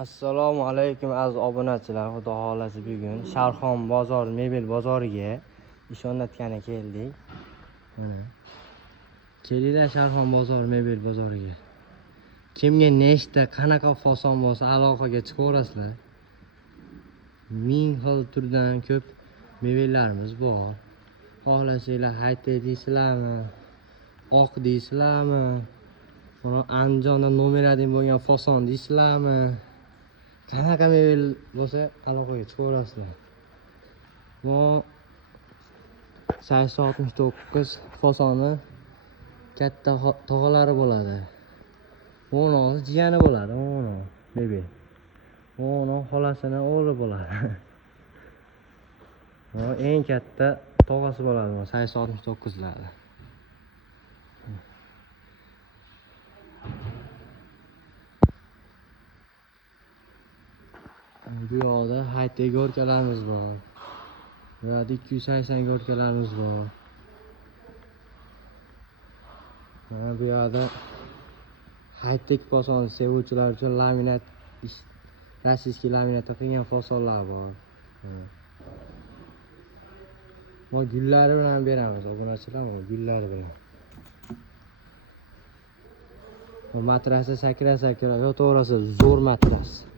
Assalomu alaykum aziz obunachilar. Xudo xolasi bugun Sharxon bozor mebel bozoriga ishonatgani keldik. Mana. Kelinglar Sharxon bozor mebel bozoriga. Kimga nechta qanaqa fason bo'lsa aloqaga chiqaverasizlar. Ming xil turdan ko'p mebellarimiz bor. Xohlasanglar hayte deysizlarmi? Oq deysizlarmi? Mana Andijonda nomeradin bo'lgan fason deysizlarmi? Qanaqa mebel bo'lsa aloqaga chiqaverasizlar. Bu 869 fasoni katta tog'alari bo'ladi. Buni jiyani bo'ladi, buni mebel. Buni xolasini o'g'li bo'ladi. Bu eng katta tog'asi bo'ladi, 869 larda. Bu yoqda hayte gorkalarimiz bor. Bu yoqda 280 gorkalarimiz bor. Mana bu yoqda haytek fason sevuvchilar uchun laminat, rossiyskiy laminatda qilgan fasonlar bor. Bu gullari bilan beramiz, obunachilar, bu gullari bilan. Bu matrasi sakra yotaverasiz, zo'r matras.